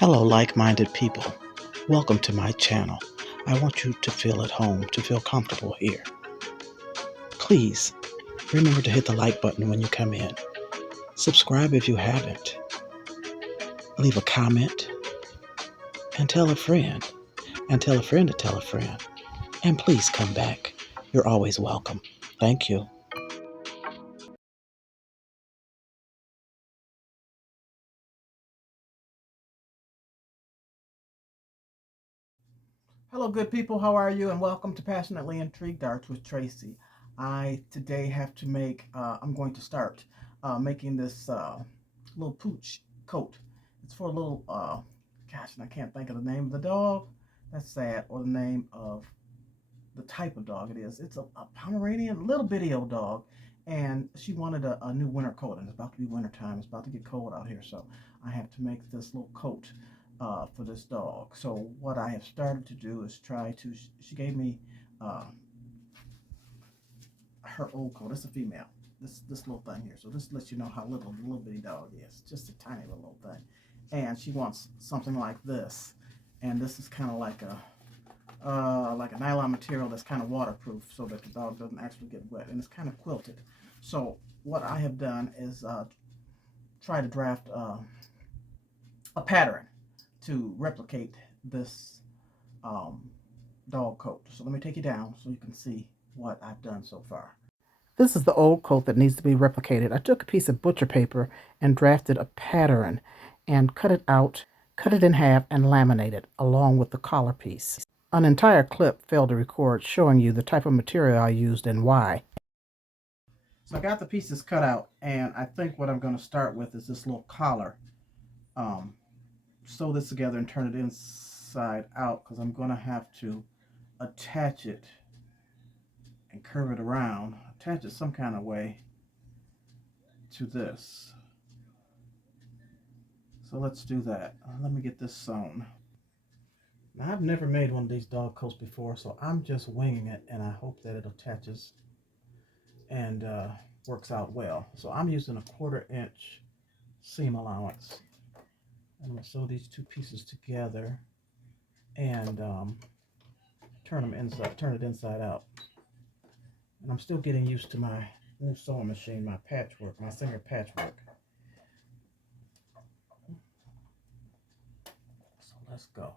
Hello, like-minded people. Welcome to my channel. I want you to feel at home, to feel comfortable here. Please remember to hit the like button when you come in. Subscribe if you haven't. Leave a comment and tell a friend. And tell a friend to tell a friend. And please come back. You're always welcome. Thank you. Hello, good people. How are you? And welcome to Passionately Intrigued Arts with Tracy. I today have to make, I'm going to start making this little pooch coat. It's for a little, gosh, and I can't think of the name of the dog. That's sad. Or the name of the type of dog it is. It's a Pomeranian, little bitty old dog. And she wanted a new winter coat, and it's about to be winter time. It's about to get cold out here, so I have to make this little coat for this dog. So what I have started to do is try to. She gave me uh, her old coat. It's a female. This little thing here. So this lets you know how little bitty dog is. Just a tiny little old thing. And she wants something like this. And this is kind of like a nylon material that's kind of waterproof so that the dog doesn't actually get wet, and it's kind of quilted. So what I have done is try to draft a pattern to replicate this um, dog coat. So let me take you down so you can see what I've done so far. This is the old coat that needs to be replicated. I took a piece of butcher paper and drafted a pattern and cut it out, cut it in half, and laminated along with the collar piece. An entire clip failed to record showing you the type of material I used and why. So I got the pieces cut out, and I think what I'm going to start with is this little collar. Um, Sew this together and turn it inside out because I'm going to have to attach it and curve it around, attach it some kind of way to this. So let's do that. Let me get this sewn. Now, I've never made one of these dog coats before, so I'm just winging it, and I hope that it attaches and works out well. So I'm using a 1/4 inch seam allowance. I'm going to sew these two pieces together and turn it inside out. And I'm still getting used to my new sewing machine, my patchwork, my Singer patchwork. So let's go.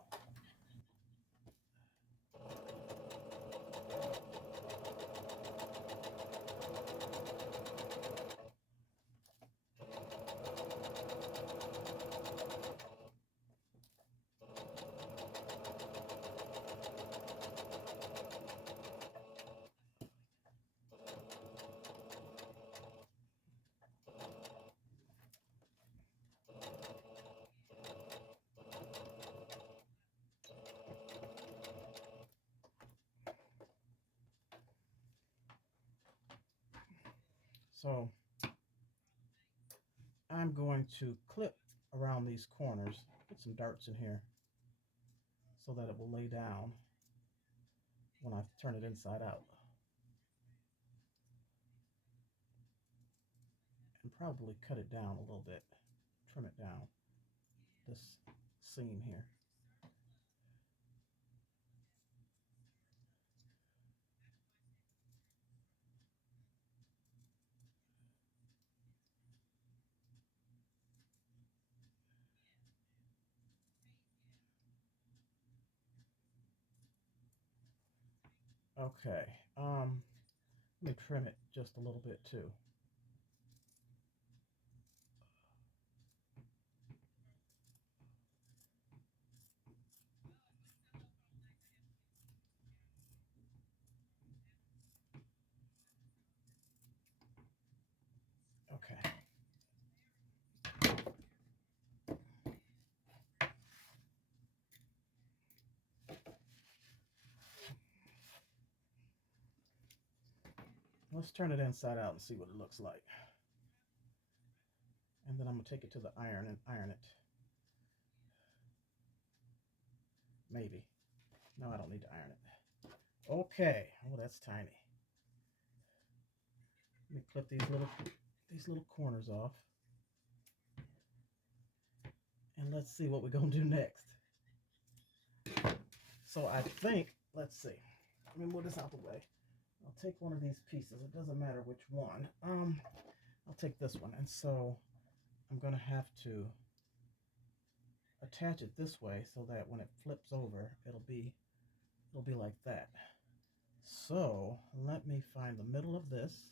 So I'm going to clip around these corners, put some darts in here so that it will lay down when I turn it inside out. And probably cut it down a little bit, trim it down, this seam here. Okay, let me trim it just a little bit too. Okay. Let's turn it inside out and see what it looks like. And then I'm going to take it to the iron and iron it. Maybe. No, I don't need to iron it. Okay. Oh, that's tiny. Let me clip these little corners off. And let's see what we're going to do next. So I think, let's see. Let me move this out the way. I'll take one of these pieces. It doesn't matter which one. I'll take this one. And so I'm going to have to attach it this way so that when it flips over, it'll be like that. So let me find the middle of this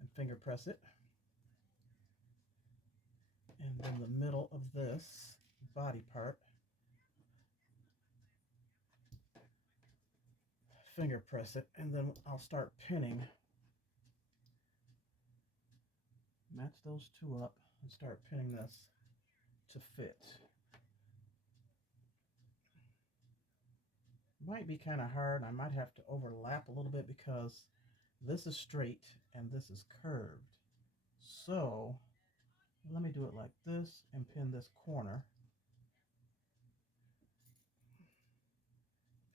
and finger press it. And then the middle of this body part, finger press it, and then I'll start pinning. Match those two up and start pinning this to fit. Might be kind of hard. I might have to overlap a little bit because this is straight and this is curved. So let me do it like this and pin this corner.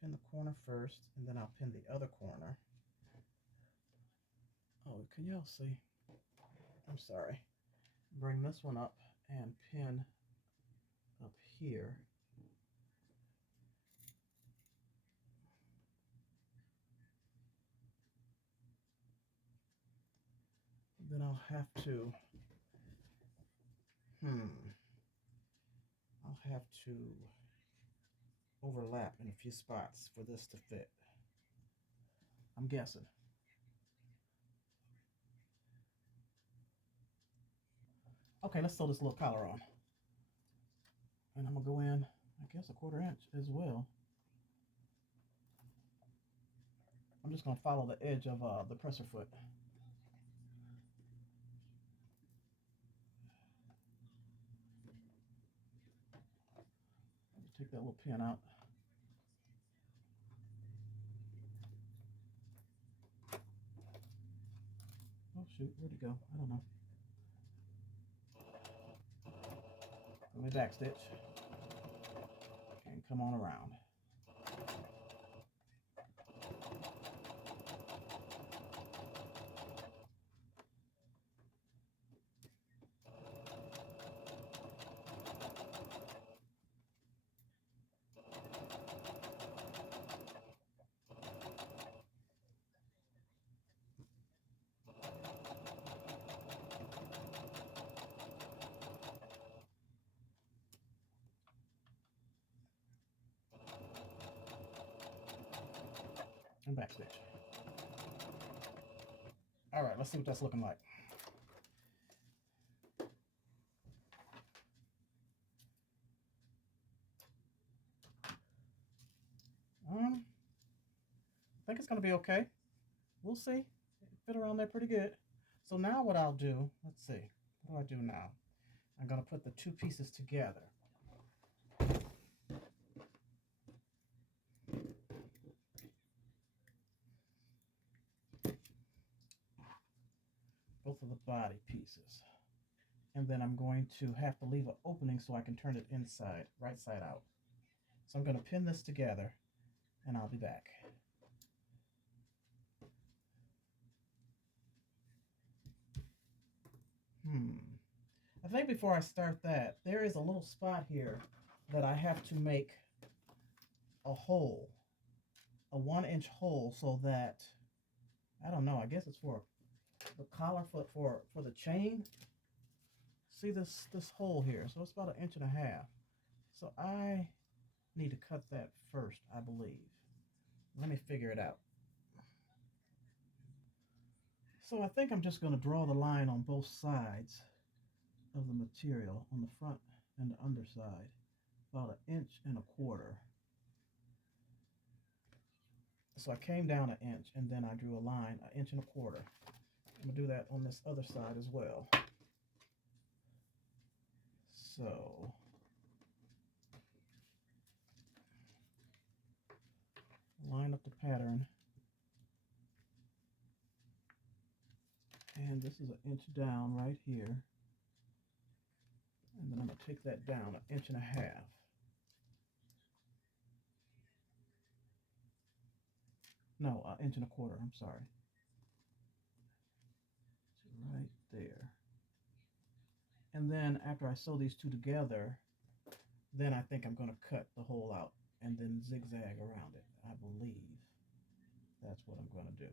Pin the corner first, and then I'll pin the other corner. Oh, can y'all see? I'm sorry. Bring this one up and pin up here. Then I'll have to, I'll have to overlap in a few spots for this to fit. I'm guessing. Okay, let's sew this little collar on. And I'm gonna go in, I guess, 1/4 inch as well. I'm just gonna follow the edge of the presser foot. Take that little pin out. Oh shoot, where'd it go? I don't know. Let me back stitch and come on around. And back stitch. All right, let's see what that's looking like. I think it's gonna be okay. We'll see. It fit around there pretty good. So now what I'll do, let's see. What do I do now? I'm gonna put the two pieces together. Both of the body pieces. And then I'm going to have to leave an opening so I can turn it inside, right side out. So I'm going to pin this together and I'll be back. I think before I start that, there is a little spot here that I have to make a hole, a 1-inch hole, so that, I don't know, I guess it's for the collar foot for the chain. See this hole here? So it's about 1.5 inches. So I need to cut that first, I believe. Let me figure it out. So I think I'm just going to draw the line on both sides of the material, on the front and the underside, about 1.25 inches. So I came down 1 inch and then I drew a line 1.25 inches. I'm going to do that on this other side as well. So line up the pattern, and this is 1 inch down right here, and then I'm going to take that down 1.5 inches. No, 1.25 inches, I'm sorry. So right there. And then after I sew these two together, then I think I'm going to cut the hole out and then zigzag around it. I believe that's what I'm going to do.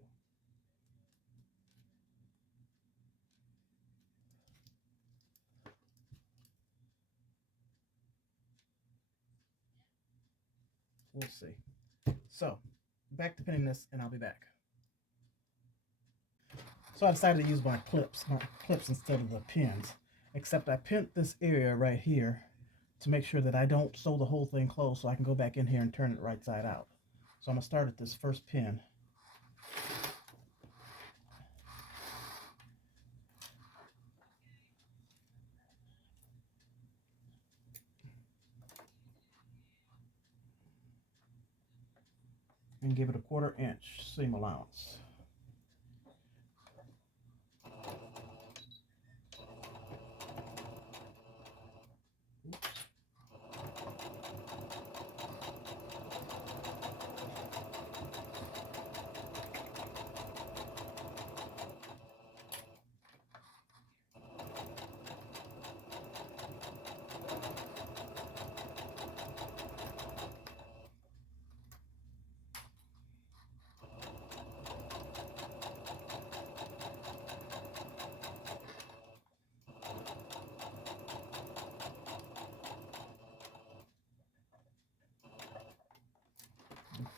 We'll see. So back to pinning this and I'll be back. So I decided to use my clips instead of the pins. Except I pinned this area right here to make sure that I don't sew the whole thing closed so I can go back in here and turn it right side out. So I'm going to start at this first pin. And give it a 1/4 inch seam allowance.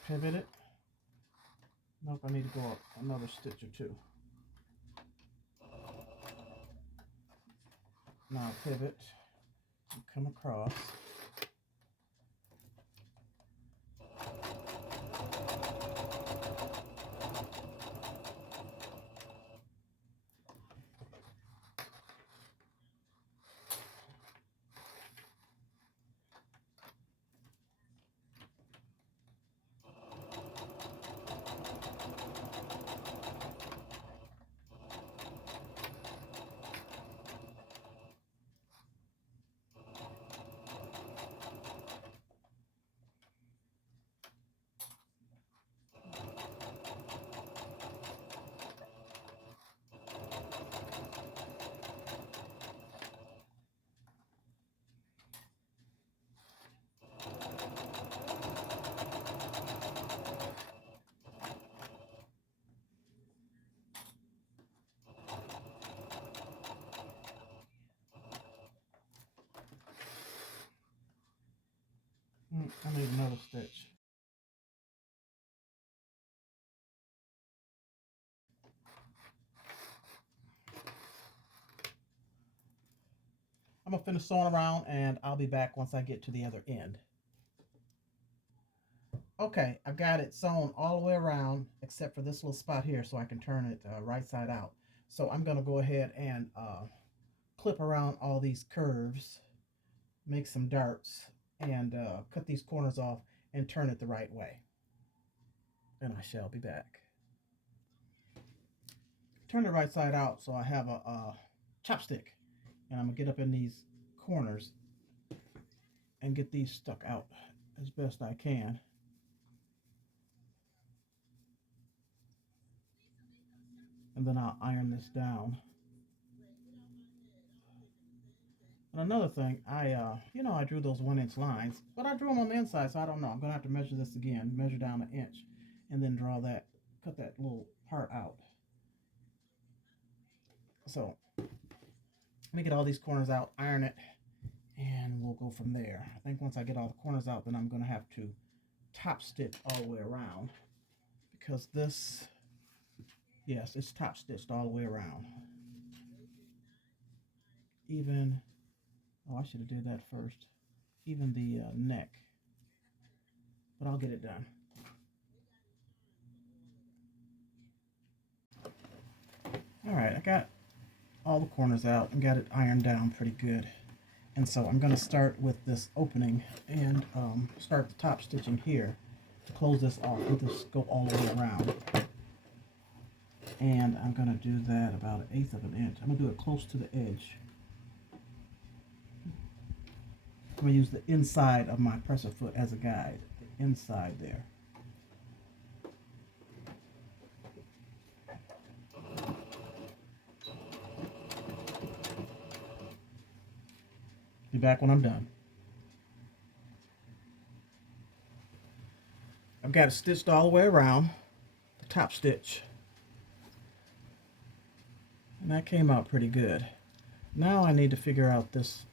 Pivot it. Nope, I need to go up another stitch or two. Now pivot and come across. I need another stitch. I'm going to finish sewing around and I'll be back once I get to the other end. Okay, I got it sewn all the way around except for this little spot here so I can turn it right side out. So I'm going to go ahead and clip around all these curves, make some darts, and cut these corners off and turn it the right way. And I shall be back. Turn it right side out so I have a chopstick. And I'm going to get up in these corners and get these stuck out as best I can. And then I'll iron this down. And another thing, I drew those 1-inch lines, but I drew them on the inside, so I don't know. I'm going to have to measure this again, measure down 1 inch, and then draw that, cut that little part out. So, let me get all these corners out, iron it, and we'll go from there. I think once I get all the corners out, then I'm going to have to top stitch all the way around, because this, yes, it's top stitched all the way around. Even, oh, I should have did that first. Even the neck, but I'll get it done. All right, I got all the corners out and got it ironed down pretty good. And so I'm going to start with this opening and start the top stitching here to close this off. Let this go all the way around. And I'm going to do that about 1/8 of an inch. I'm going to do it close to the edge. I'm going to use the inside of my presser foot as a guide. The inside there. back when I'm done. I've got it stitched all the way around, the top stitch. And that came out pretty good. Now I need to figure out this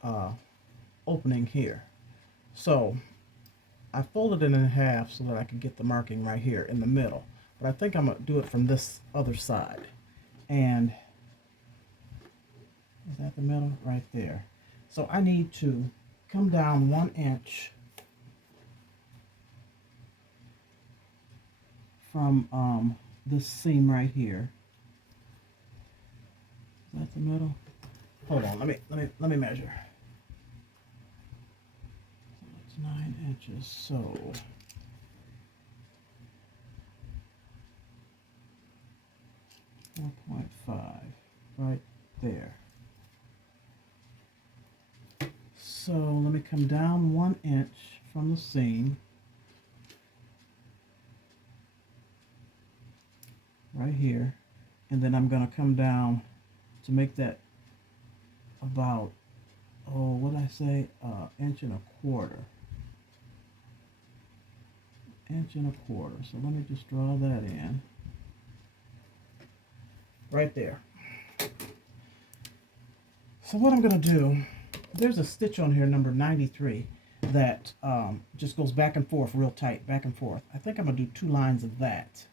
opening here. So I folded it in half so that I could get the marking right here in the middle. But I think I'm going to do it from this other side. And is that the middle? Right there. So I need to come down 1 inch from this seam right here. Is that the middle? Hold on, let me measure. So it's 9 inches, so 4.5 right there. So let me come down 1 inch from the seam right here, and then I'm going to come down to make that about, oh, what did I say, inch and a quarter. Inch and a quarter. So let me just draw that in right there. So what I'm going to do, there's a stitch on here, number 93, that just goes back and forth real tight, back and forth. I think I'm going to do 2 lines of that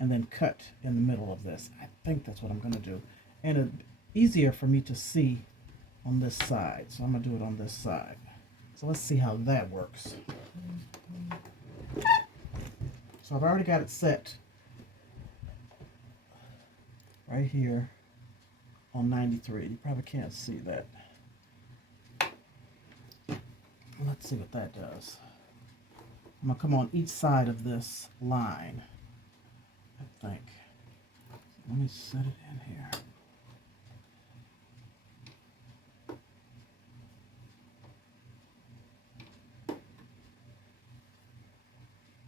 and then cut in the middle of this. I think that's what I'm going to do. And it's easier for me to see on this side. So I'm going to do it on this side. So let's see how that works. So I've already got it set right here on 93. You probably can't see that. Let's see what that does. I'm going to come on each side of this line, I think. Let me set it in here.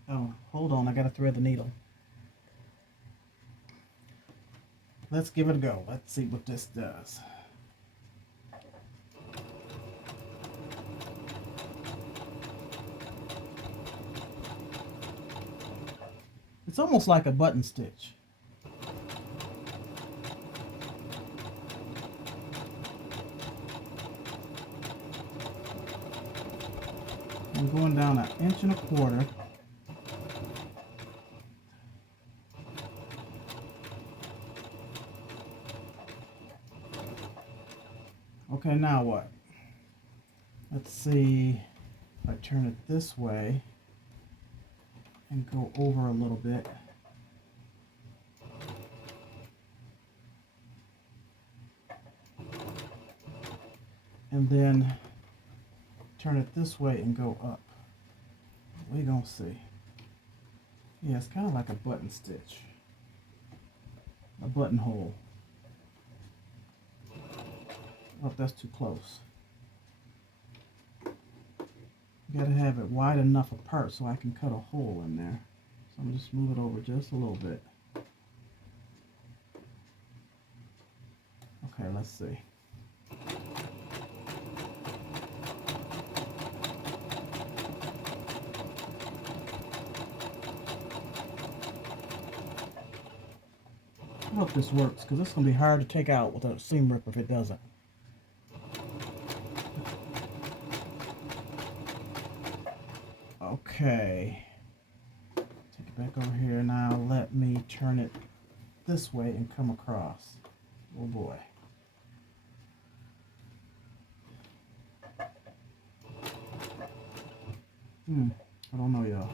Oh, hold on, I gotta thread the needle. Let's give it a go. Let's see what this does. It's almost like a button stitch. I'm going down 1 inch and a quarter. Okay, now what? Let's see if I turn it this way and go over a little bit. And then turn it this way and go up. We're gonna see. Yeah, it's kind of like a button stitch. A buttonhole. Oh, that's too close. You gotta have it wide enough apart so I can cut a hole in there. So I'm just move it over just a little bit. Okay, let's see. I hope this works, because this is going to be hard to take out with a seam ripper if it doesn't. Okay. Take it back over here. Now let me turn it this way and come across. Oh boy. I don't know, y'all.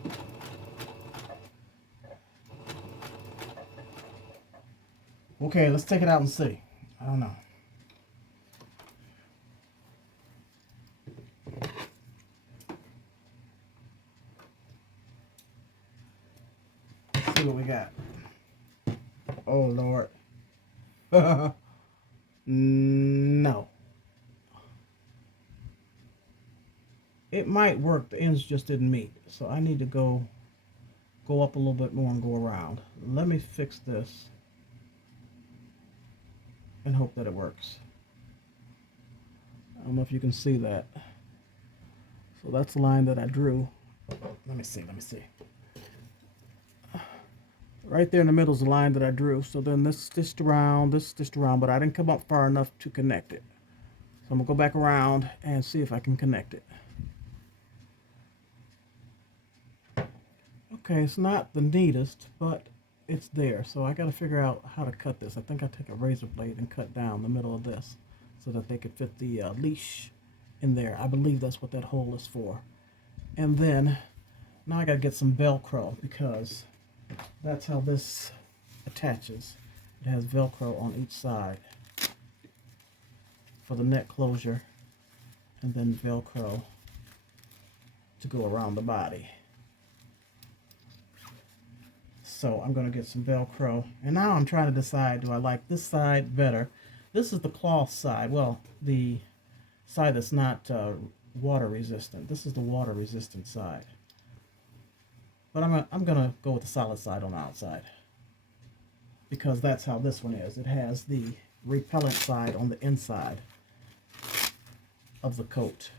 Okay, let's take it out and see. I don't know. Let's see what we got. Oh, Lord. No. It might work. The ends just didn't meet. So I need to go up a little bit more and go around. Let me fix this and hope that it works. I don't know if you can see that. So that's the line that I drew. Let me see. Let me see. Right there in the middle is the line that I drew. So then this stitched around, this stitched around, but I didn't come up far enough to connect it. So I'm gonna go back around and see if I can connect it. Okay, it's not the neatest, but it's there. So I gotta figure out how to cut this. I think I take a razor blade and cut down the middle of this so that they could fit the leash in there. I believe that's what that hole is for. And then now I gotta get some Velcro because that's how this attaches. It has Velcro on each side for the neck closure, and then Velcro to go around the body. So I'm going to get some Velcro, and now I'm trying to decide, do I like this side better? This is the cloth side, well, the side that's not water resistant. This is the water resistant side, but I'm gonna go with the solid side on the outside because that's how this one is. It has the repellent side on the inside of the coat,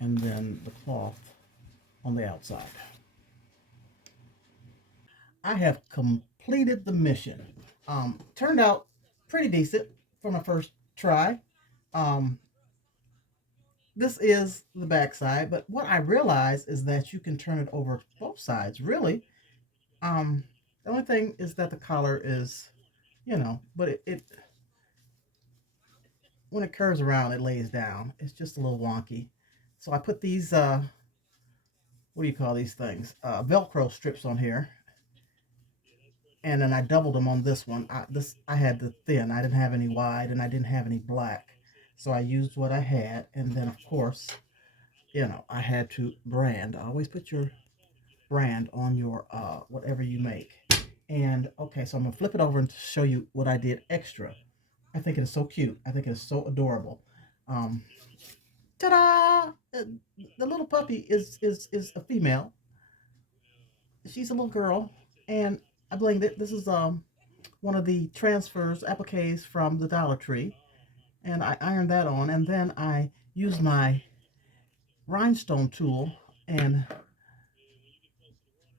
and then the cloth on the outside. I have completed the mission. Turned out pretty decent for my first try. Um, this is the back side, but what I realized is that you can turn it over both sides, really. Um, the only thing is that the collar is, but it when it curves around, it lays down. It's just a little wonky. So I put these, what do you call these things? Velcro strips on here, and then I doubled them on this one. I had the thin. I didn't have any wide, and I didn't have any black, so I used what I had. And then, of course, I had to brand. Always put your brand on your whatever you make. And okay, so I'm gonna flip it over and show you what I did extra. I think it is so cute. I think it is so adorable. Um, Ta-da! The little puppy is a female. She's a little girl, and I blinged it. This is one of the transfers appliques from the Dollar Tree, and I ironed that on, and then I used my rhinestone tool and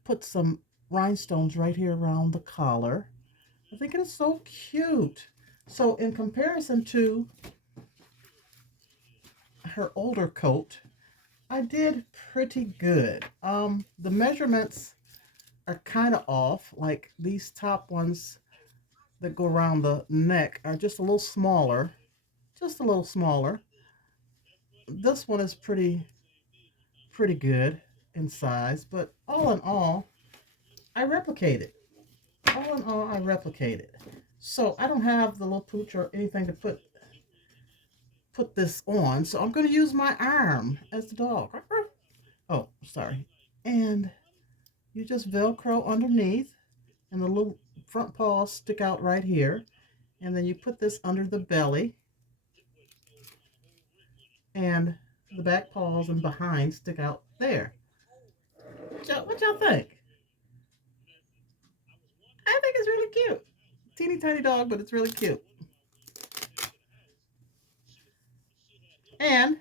put some rhinestones right here around the collar. I think it is so cute. So in comparison to her older coat, I did pretty good. The measurements are kind of off. Like these top ones that go around the neck are just a little smaller, just a little smaller. This one is pretty good in size, but all in all, I replicated. All in all, I replicated. So I don't have the little pooch or anything to put this on, so I'm going to use my arm as the dog. Oh, sorry. And you just Velcro underneath, and the little front paws stick out right here. And then you put this under the belly, and the back paws and behind stick out there. What y'all think? I think it's really cute. Teeny tiny dog, but it's really cute. And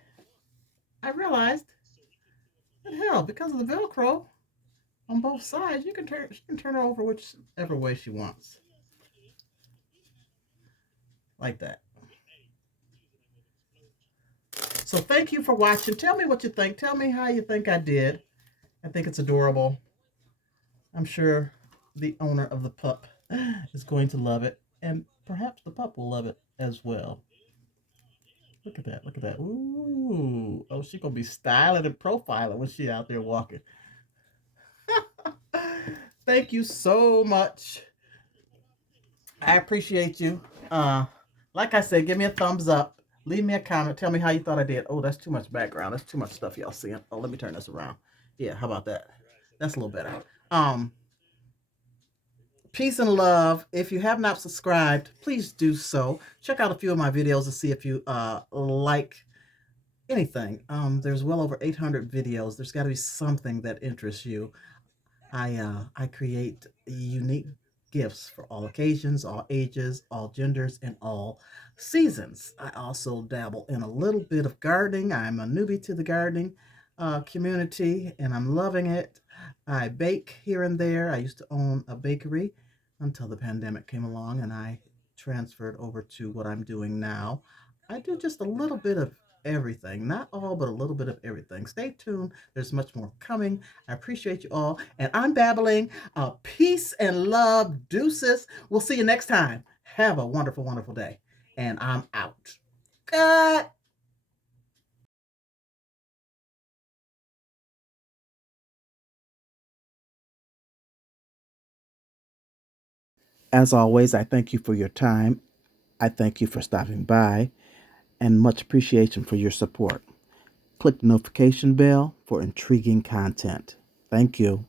I realized that hell, because of the Velcro on both sides, she can turn her over whichever way she wants, like that. So thank you for watching. Tell me what you think. Tell me how you think I did. I think it's adorable. I'm sure the owner of the pup is going to love it, and perhaps the pup will love it as well. Look at that. Look at that. Ooh. Oh, she's going to be styling and profiling when she out there walking. Thank you so much. I appreciate you. Like I said, give me a thumbs up. Leave me a comment. Tell me how you thought I did. Oh, that's too much background. That's too much stuff y'all seeing. Oh, let me turn this around. Yeah, how about that? That's a little better. Um, Peace and love. If you have not subscribed, please do so. Check out a few of my videos to see if you like anything. There's well over 800 videos. There's got to be something that interests you. I create unique gifts for all occasions, all ages, all genders, and all seasons. I also dabble in a little bit of gardening. I'm a newbie to the gardening. community, and I'm loving it. I bake here and there. I used to own a bakery until the pandemic came along and I transferred over to what I'm doing now. I do just a little bit of everything, not all, but a little bit of everything. Stay tuned. There's much more coming. I appreciate you all. And I'm babbling. Peace and love. Deuces. We'll see you next time. Have a wonderful, wonderful day. And I'm out. Good. As always, I thank you for your time. I thank you for stopping by and much appreciation for your support. Click the notification bell for intriguing content. Thank you.